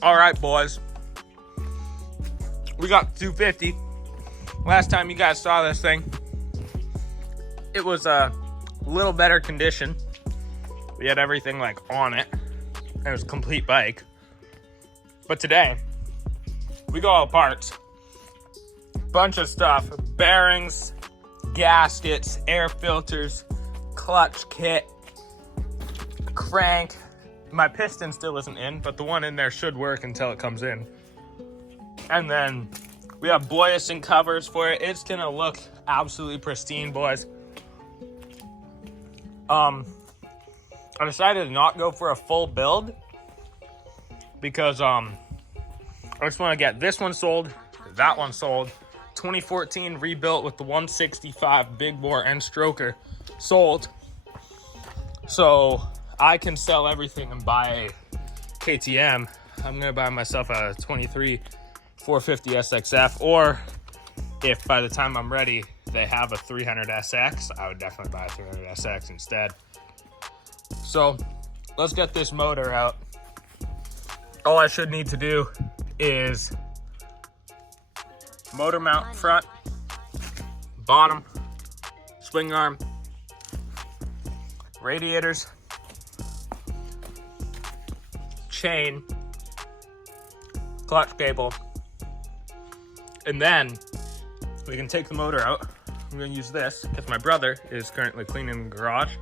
All right, boys. We got 250. Last time you guys saw this thing, it was a little better condition. We had everything like on it. It was a complete bike. But today, we got all parts. Bunch of stuff. Bearings, gaskets, air filters, clutch kit, crank. My piston still isn't in, but the one in there should work until it comes in. And then we have Boyesen covers for it. It's gonna look absolutely pristine, boys. I decided to not go for a full build because I just want to get this one sold, that one sold. 2014 rebuilt with the 165 big bore end stroker sold, so I can sell everything and buy a KTM. I'm gonna buy myself a 23 450 SXF, or if by the time I'm ready they have a 300 SX, I would definitely buy a 300 SX instead. So let's get this motor out. All I should need to do is motor mount front, bottom, swing arm, radiators, chain, clutch cable, and then we can take the motor out. I'm gonna use this because my brother is currently cleaning the garage.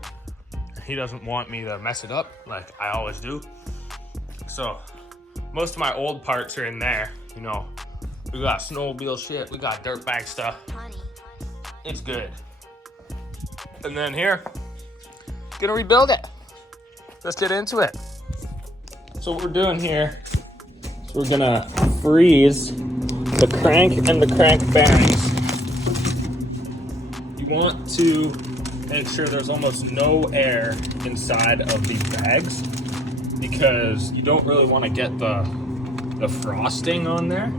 He doesn't want me to mess it up like I always do. So most of my old parts are in there. You know, we got snowmobile shit, we got dirt bike stuff. It's good. And then here, gonna rebuild it. Let's get into it. So what we're doing here is we're gonna freeze the crank and the crank bearings. You want to make sure there's almost no air inside of these bags because you don't really want to get the frosting on there.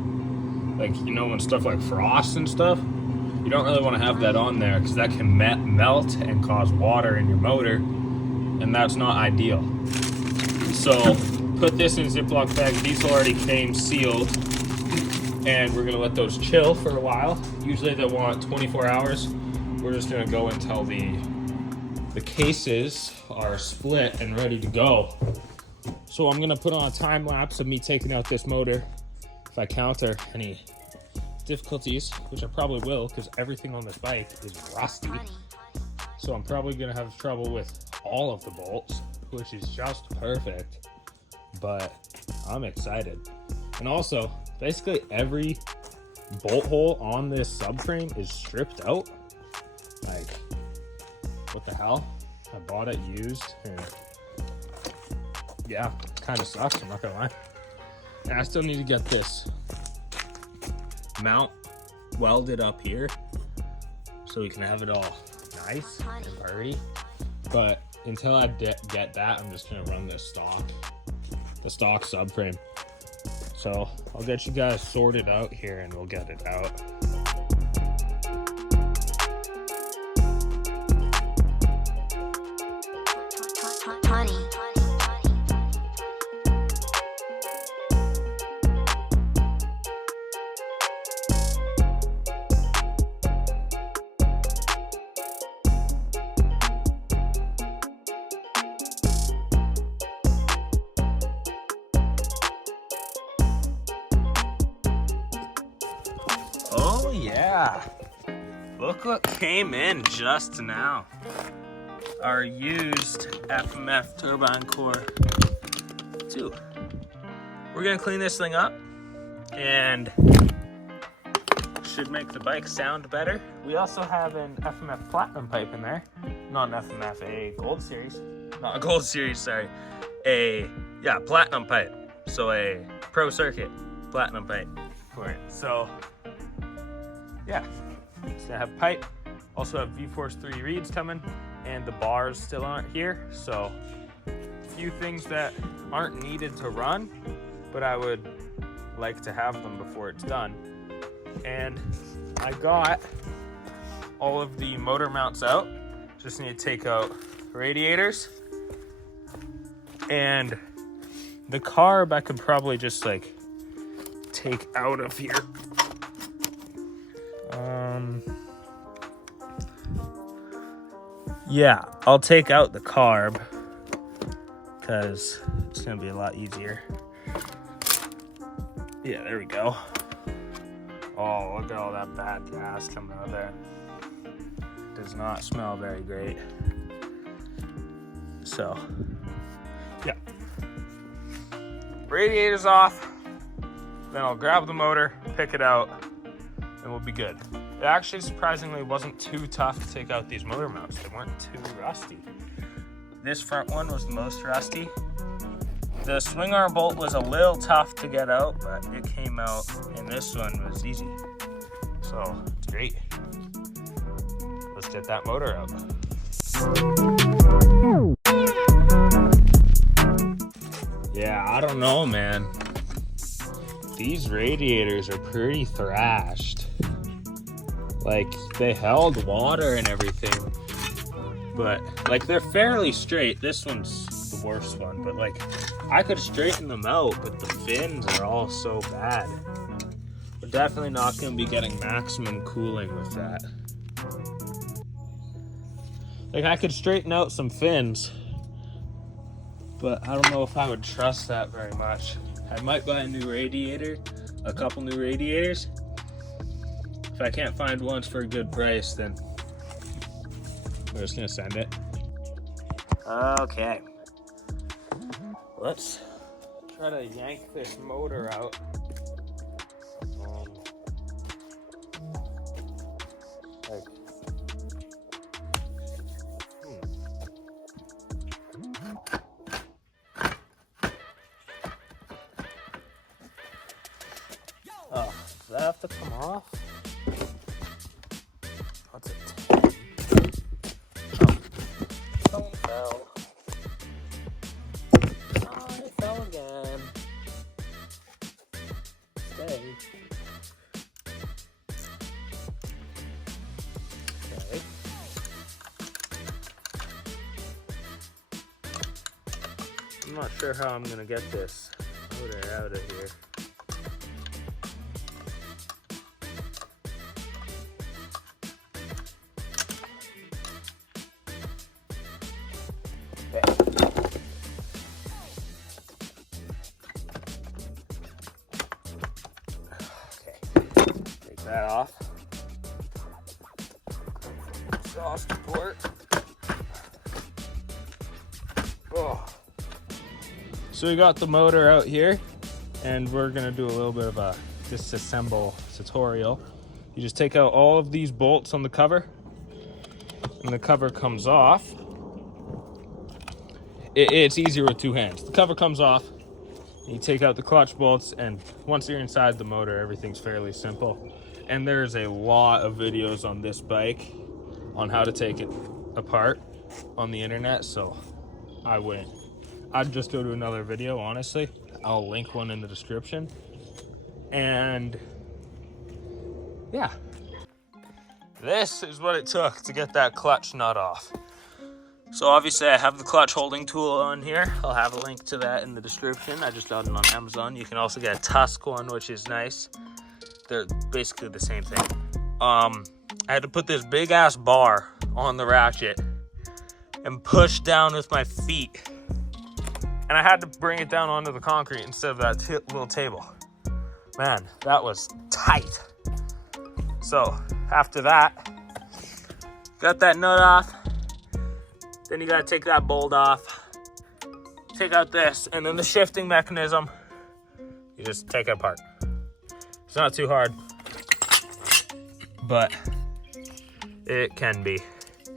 Like, you know, when stuff like frost and stuff, you don't really want to have that on there because that can melt and cause water in your motor, and that's not ideal. So put this in a Ziploc bag. These already came sealed, and we're gonna let those chill for a while. Usually they want 24 hours. We're just gonna go until the cases are split and ready to go. So I'm gonna put on a time lapse of me taking out this motor. If I counter any difficulties, which I probably will, because everything on this bike is rusty. So I'm probably gonna have trouble with all of the bolts, which is just perfect. But I'm excited. And also, basically every bolt hole on this subframe is stripped out. Like, what the hell? I bought it used, and yeah, kind of sucks, I'm not gonna lie. And I still need to get this mount welded up here so we can have it all nice and pretty. But until I get that, I'm just gonna run this the stock subframe. So I'll get you guys sorted out here and we'll get it out. Oh yeah, look what came in just now. Our used FMF turbine core 2. We're gonna clean this thing up and should make the bike sound better. We also have an FMF platinum pipe in there. Not an FMF, a gold series. Not a gold series, sorry. Platinum pipe. So a pro circuit platinum pipe for it. So yeah, it's gonna have pipe. Also have V-Force 3 reeds coming, and the bars still aren't here. So a few things that aren't needed to run, but I would like to have them before it's done. And I got all of the motor mounts out. Just need to take out radiators and The carb I could probably just like take out of here. Yeah, I'll take out the carb because it's gonna be a lot easier. Yeah, there we go. Oh, look at all that bad gas coming out of there. Does not smell very great. So, yeah. Radiator's off. Then I'll grab the motor, pick it out, and we'll be good. It actually surprisingly wasn't too tough to take out these motor mounts. They weren't too rusty. This front one was the most rusty. The swing arm bolt was a little tough to get out, but it came out, and this one was easy. So it's great. Let's get that motor out. Yeah, I don't know, man. These radiators are pretty thrashed. Like, they held water and everything, but like they're fairly straight. This one's the worst one, but like I could straighten them out, but the fins are all so bad. We're definitely not going to be getting maximum cooling with that. Like, I could straighten out some fins, but I don't know if I would trust that very much. I might buy a new radiator, a couple new radiators. If I can't find ones for a good price, then we're just gonna send it. Okay. Let's try to yank this motor out. Oh, does that have to come off? What's it? Oh, phone fell. Oh, it fell again. Stay. Okay. I'm not sure how I'm gonna get this motor out of here. That off. Exhaust port. Oh. So we got the motor out here, and we're gonna do a little bit of a disassemble tutorial. You just take out all of these bolts on the cover, and the cover comes off. It's easier with two hands. The cover comes off. You take out the clutch bolts, and once you're inside the motor, everything's fairly simple. And there's a lot of videos on this bike on how to take it apart on the internet, so I'd just go to another video, honestly. I'll link one in the description. And yeah, this is what it took to get that clutch nut off. So obviously I have the clutch holding tool on here. I'll have a link to that in the description. I just got it on Amazon. You can also get a Tusk one, which is nice. They're basically the same thing. I had to put this big ass bar on the ratchet and push down with my feet. And I had to bring it down onto the concrete instead of that little table. Man, that was tight. So after that, got that nut off. Then you gotta take that bolt off. Take out this, and then the shifting mechanism, you just take it apart. It's not too hard, but it can be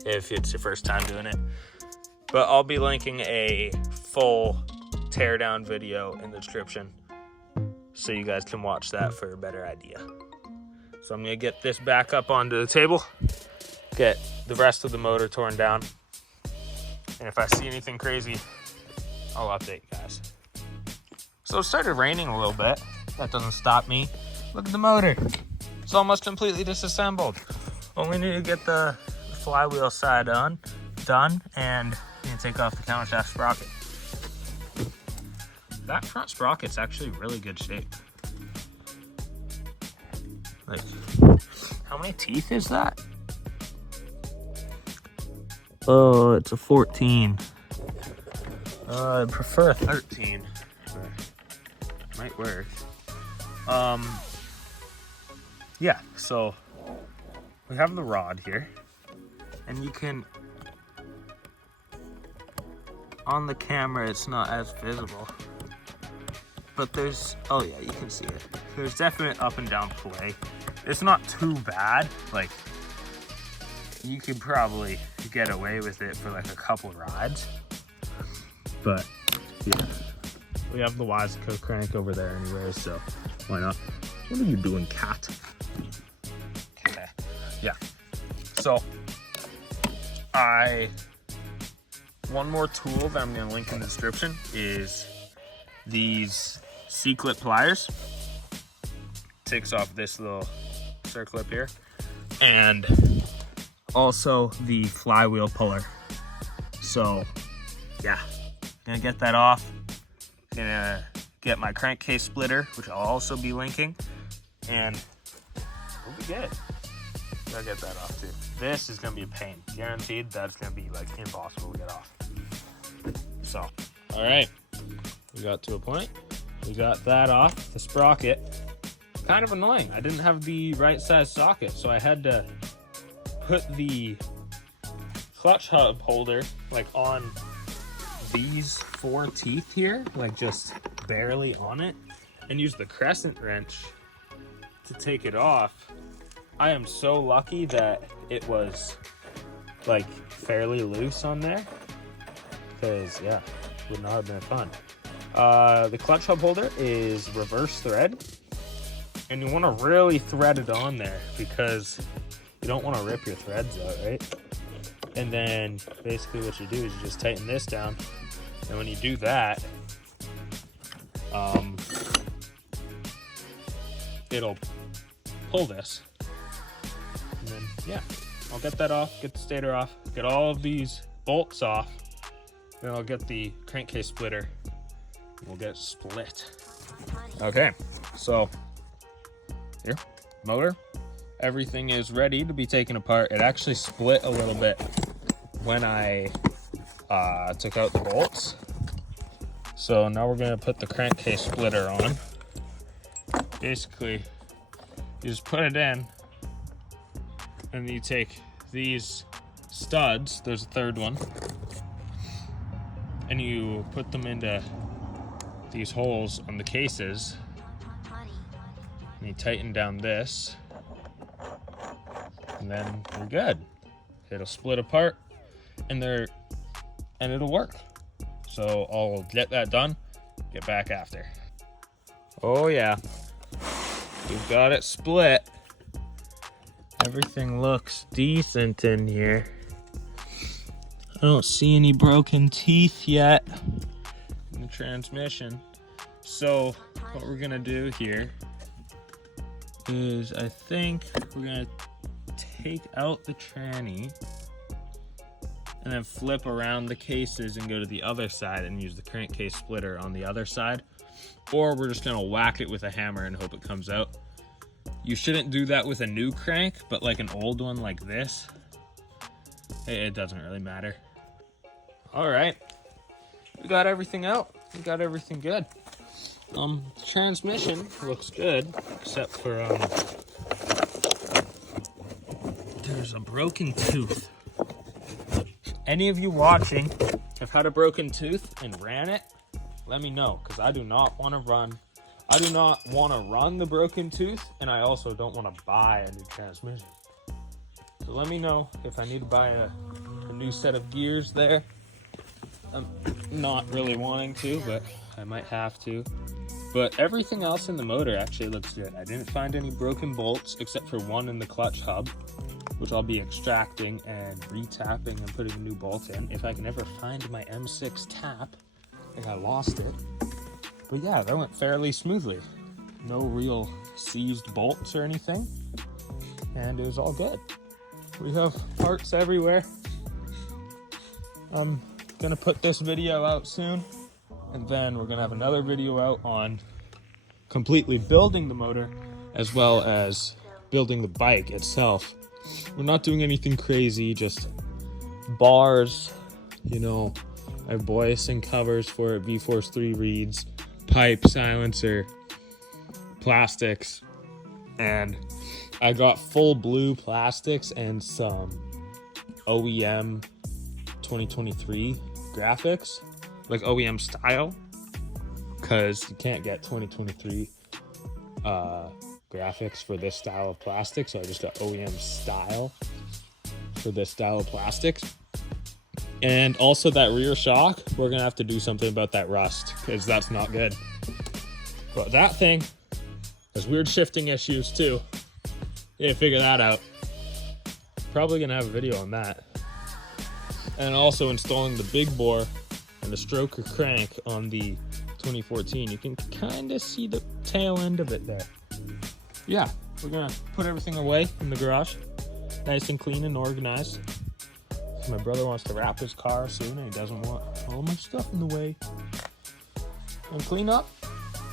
if it's your first time doing it. But I'll be linking a full teardown video in the description so you guys can watch that for a better idea. So I'm gonna get this back up onto the table, get the rest of the motor torn down, and if I see anything crazy, I'll update you guys. So it started raining a little bit. That doesn't stop me. Look at the motor. It's almost completely disassembled. Only need to get the flywheel side done, and you can take off the countershaft sprocket. that front sprocket's actually really good shape. Like, how many teeth is that? Oh, it's a 14. I prefer a 13, but might work. Yeah, so we have the rod here, and you can, on the camera it's not as visible, but there's, oh yeah, you can see it. There's definite up and down play. It's not too bad. Like, you could probably get away with it for like a couple rides. But yeah, we have the YZ250 crank over there anyway, so why not? What are you doing, cat? Okay, yeah. So one more tool that I'm gonna link in the description is these C-clip pliers. Takes off this little circlip here, and also the flywheel puller. So yeah, gonna get that off. Gonna get my crankcase splitter, which I'll also be linking, and we'll be good. Gotta get that off too. This is gonna be a pain. Guaranteed that's gonna be like impossible to get off. So, all right, we got to a point. We got that off, the sprocket. Kind of annoying. I didn't have the right size socket, so I had to put the clutch hub holder like on these 4 teeth here, like just barely on it, and use the crescent wrench to take it off. I am so lucky that it was like fairly loose on there, because yeah, would not have been fun. The clutch hub holder is reverse thread, and you want to really thread it on there because you don't want to rip your threads out, right? And then basically what you do is you just tighten this down, and when you do that, it'll pull this. And then yeah, I'll get that off, get the stator off, get all of these bolts off, then I'll get the crankcase splitter, and we'll get split. Okay, so here, motor, everything is ready to be taken apart. It actually split a little bit when I took out the bolts. So now we're gonna put the crankcase splitter on. Basically, you just put it in, and you take these studs, there's a third one, and you put them into these holes on the cases, and you tighten down this, and then you're good. It'll split apart, and it'll work. So I'll get that done, get back after. Oh yeah, we've got it split. Everything looks decent in here. I don't see any broken teeth yet in the transmission. So what we're gonna do here is I think we're gonna take out the tranny and then flip around the cases and go to the other side and use the crankcase splitter on the other side. Or we're just gonna whack it with a hammer and hope it comes out. You shouldn't do that with a new crank, but like an old one like this, it doesn't really matter. All right, we got everything out. We got everything good. Transmission looks good, except for there's a broken tooth. Any of you watching have had a broken tooth and ran it, let me know, because I do not want to run. I do not want to run the broken tooth, and I also don't want to buy a new transmission. So let me know if I need to buy a new set of gears there. I'm not really wanting to, but I might have to. But everything else in the motor actually looks good. I didn't find any broken bolts except for one in the clutch hub, which I'll be extracting and re-tapping and putting a new bolt in. If I can ever find my M6 tap, I think I lost it. But yeah, that went fairly smoothly. No real seized bolts or anything. And it was all good. We have parts everywhere. I'm gonna put this video out soon. And then we're gonna have another video out on completely building the motor as well as building the bike itself. We're not doing anything crazy, just bars, you know, I have voicing covers for it, V-Force 3 reeds, pipe, silencer, plastics, and I got full blue plastics and some OEM 2023 graphics, like OEM style, because you can't get 2023 graphics for this style of plastic, so I just got OEM style for this style of plastics. And also that rear shock, we're gonna have to do something about that rust, because that's not good. But that thing has weird shifting issues too. Yeah, figure that out. Probably gonna have a video on that. And also installing the big bore and the stroker crank on the 2014. You can kind of see the tail end of it there. Yeah, we're gonna put everything away in the garage, nice and clean and organized. My brother wants to wrap his car soon and he doesn't want all my stuff in the way. And clean up,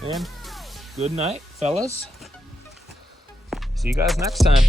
and good night, fellas. See you guys next time.